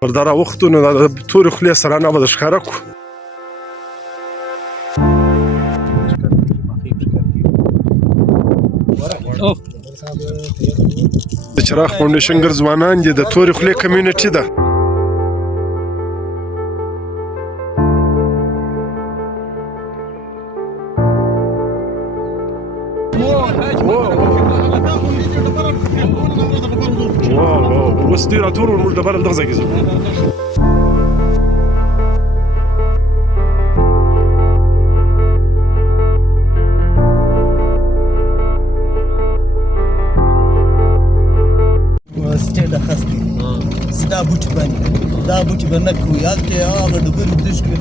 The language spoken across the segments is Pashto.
پر دا راوختو نو د تورې خولې سره نه به د ښکاره کړو. د چراغ فاونډیشن ګر ځوانان دي د تورې خولې کمیونټي ده. اوس دوی راټول وو، موږ ډبره دغه ځای کې ځو. سټیټ اخیستی دا بوټي باندې دا بوټي به نه کوي هلته هغه ډبرې دش کړي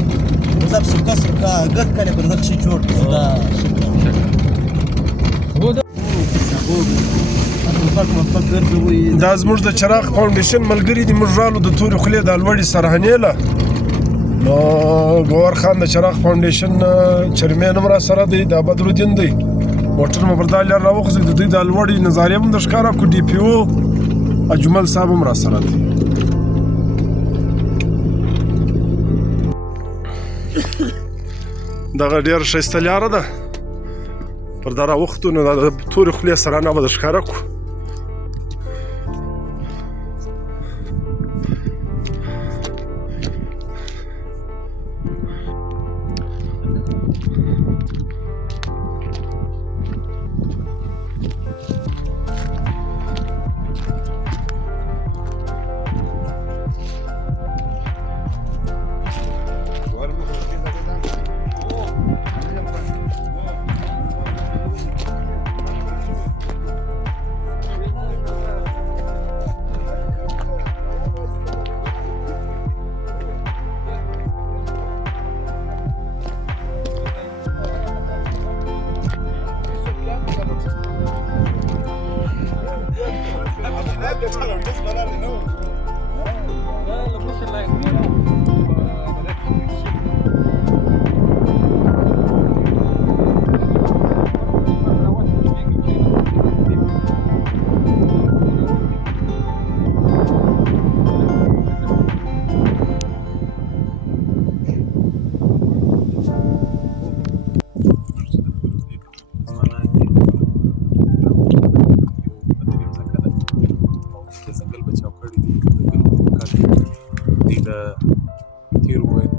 مطلب سرکه سرکه ګډ کړی پر دغه شي جوړ کړي دا زموږ د چراغ فاونډیشن ملګري دي. موږ رالو د تورې خولې د الوړې سرحنې له نو ګوهر خان د چراغ فاونډیشن چیرمین هم را سره دی، دا بدرالدین دی. موټر مو پر دا لار راوخځوي، د دوی د الوړې نظارې هم د ښکاره کړو. ډي پي او اجمل صاحب هم را سره دی. دغه ډېر ښایسته لاره ده. پر دا راوختو نو د تورې خولې سره نه به د ښکاره کړو.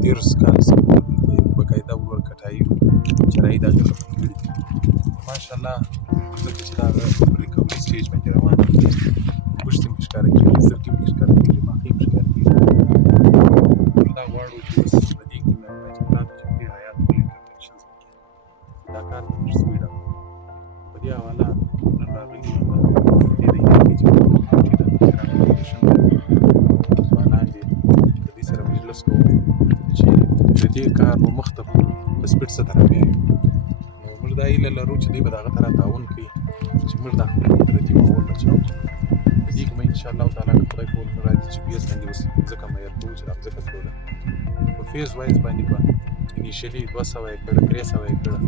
دیرس کاله څخه بقاعده ورکټایي چرایي دا کړی ماشاءالله. ځکه چې دا ریکوري سټیج باندې روان دي، پوښتې مې ښکاره کېږي، سترګې مې ښکاره کېږي، ماښۍ مې ښکاره کېږي. دا غواړو چې بس په دې کې مې وایي چې تاسو چې دې حیات ولې کنډیشنز وکړي دا کار مې موږ سپیډ اپ په دې حواله نن راغلي یم په دې ځای کې چې ځوانان دي د دې سره مجلس کوو چې د دې کار مو مخ ته په سپیډ سره بیایو. نو موږ دا هیله لرو چې دوی به د هغه سره تعاون کوي چې موږ دا خپل قدرتي ماحول بچاو. په دې کې به انشاءالله تعالی که خدای کول نه راځي جي پي ایس باندې اوس ځکه معیار کوو چې دا ځکه ټوله په فیز وایز باندې به انیشلي 200 ایکړه 300 ایکړه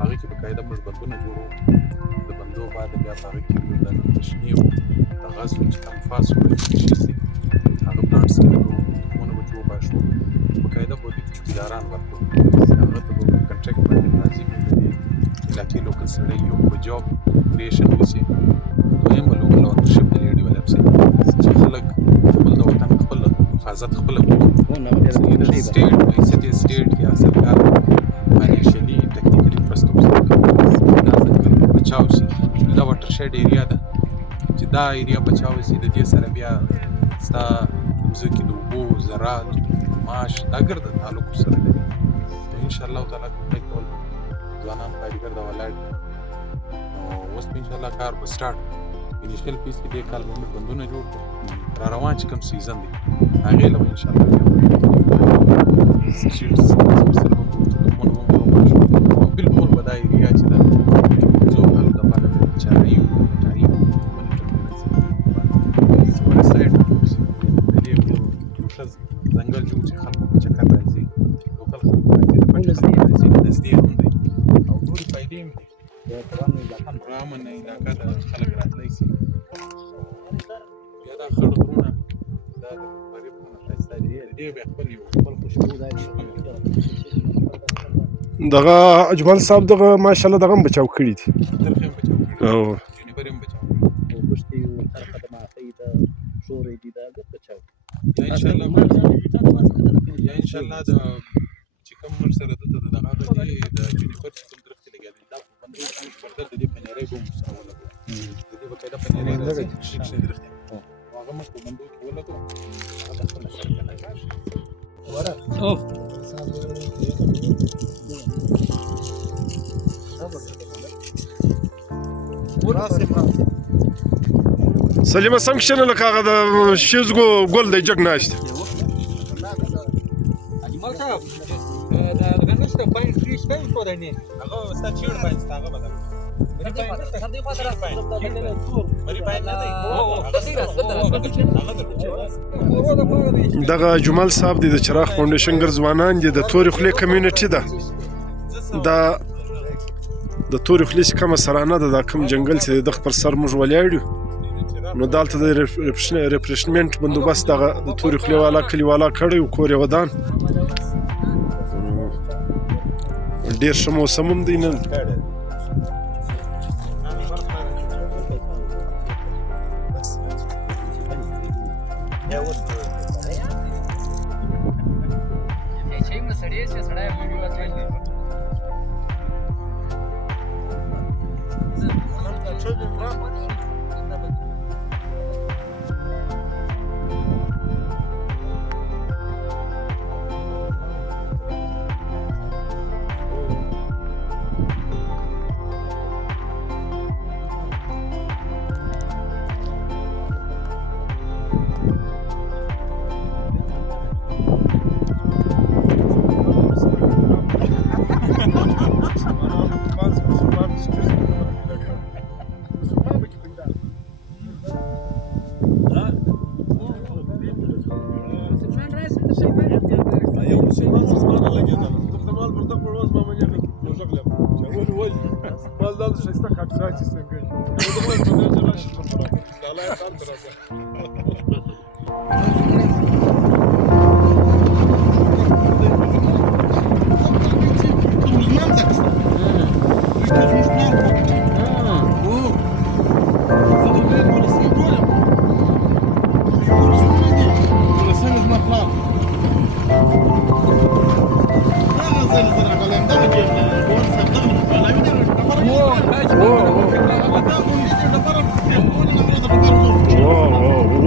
هغې کې بقاعده موږ بندونه جوړوو. د بندو بعد بیا په هغې کې موږ د تشنیع د غاز چې کم فاس وایي شي سي هغه پلانټس کې لګوو، تخمونه به جوړ باشو. بقاعده به دې چوکیداران ورکړو، هغه ته به کنټرکټ باندې راځي د دې علاقې لوکل سړی یو په جاب کریشن وشي، دویم به لوکل اونرشپ د لیډ ډیولپ شي چې خلک خپل د وطن خپل حفاظت خپله وکړي. د سټیټ وایي سټیټ یا سرکار فاینانشلي ټکنیکلي مرسته ورسره کوي دا ځنګل بچاو شي. دا واټرشیډ ایریا ده چې دا ایریا بچاو شي، د دې سره بیا ستا ځمکې د اوبو زراعت معاش دا ګرد تعلق سره لري. انشاءالله تعالی خدای کول ځوانان کارګر دا ولاړ دي. نو اوس به انشاءالله کار به سټارټ انیشل پیس کې دې کال به موږ بندونه جوړ کړو. را روان چې کوم سیزن دی هغې له به انشاءالله بلکل به دا ایریا چې ده څو کالو دپاره د چارهیي کټایي سوړه سایډ د دې ښه ځنګل جوړ چې خلکو په چکر راځي، لوکل خلکو راځي، د پټي خلک راځي، نږدې هم دی او ټولې فایدې هم دي. امن علاقه ده، خلک راتلی شي. بیا دا خړ غرونه دا د غریب خلک دې بیا خپل یو خپل خوشبو دغه اجمل صاحب دغه ماشاءالله دغه هم بچاو کړي دي ترخه هم بچاو کړي او جنیبر هم بچاو پښتي طرفه د ماخی د شورې دي دا ګټ بچاو یا ان شاء الله د چې کوم مر سره دته دغه غدي د جنیبر چې کوم درخت لګیدل دا باندې کوم پردل د دې پنيري بوم سره ولګو د دې بقاعده پنيري راځي چې درخت هغه مخ په باندې ولګو هغه خپل سره کنه ورا اوف سلیمه سم کښېنه لکه هغه د شیزګو ګل دی جګ ناست اجمل صاحب دغه نشته باین فری شته شو دی هغه ستا چیړ باندې ستاغه بدل دغه جمال صاحب دی د چراغ فاونډیشن ګر ځوانان دي د تورې خولې کمیونټي ده دا د تورې خولې چې کومه سرانه ده دا کوم جنګل چې د پر سر موږ ولاړ یو نو دلته د ریفریشمنټ بندوبست دغه د تورې خولې والا کلیوالا کړی و کور یې ودان ډېر ښه موسم هم دی نن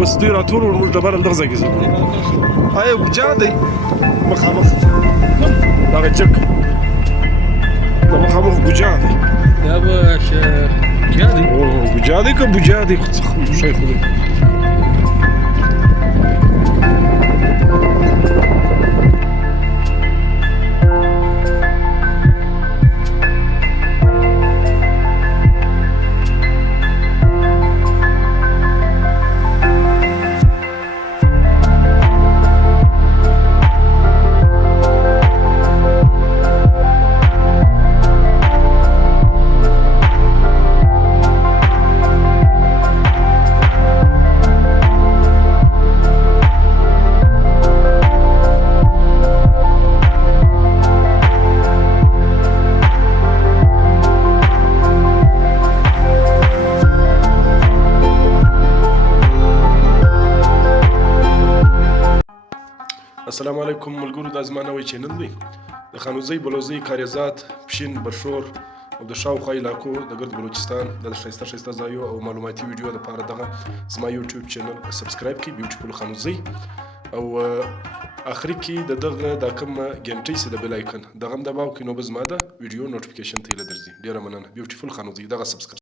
اوس دوی راټول ول موږ ډبره دغه ځای کې ځو آیا ګجا دی مخامخ دغه چک د مخامخ ګجا دی دا به ګجا دی او ګجا دی که بوجا دی شی خو دی السلام علیکم ملګرو دا زما نوی چینل دی د خانوزۍ بلوزۍ کاریزات پښین برشور او د شاوخوا علاقو د ګرد بلوچستان د ښایسته ځایو او معلوماتي ویډیو لپاره دغه زما یوټیوب چینل سبسکرایب کړئ بیوټیفول خانوزۍ او اخري کې د دغه دا کوم ګنټۍ چې د بیل آیکن دغه هم دباو کړئ نو به زما د ویډیو نوټیفیکیشن ته درځي ډیره مننه بیوټیفول خانوزۍ دغه سبسکرایب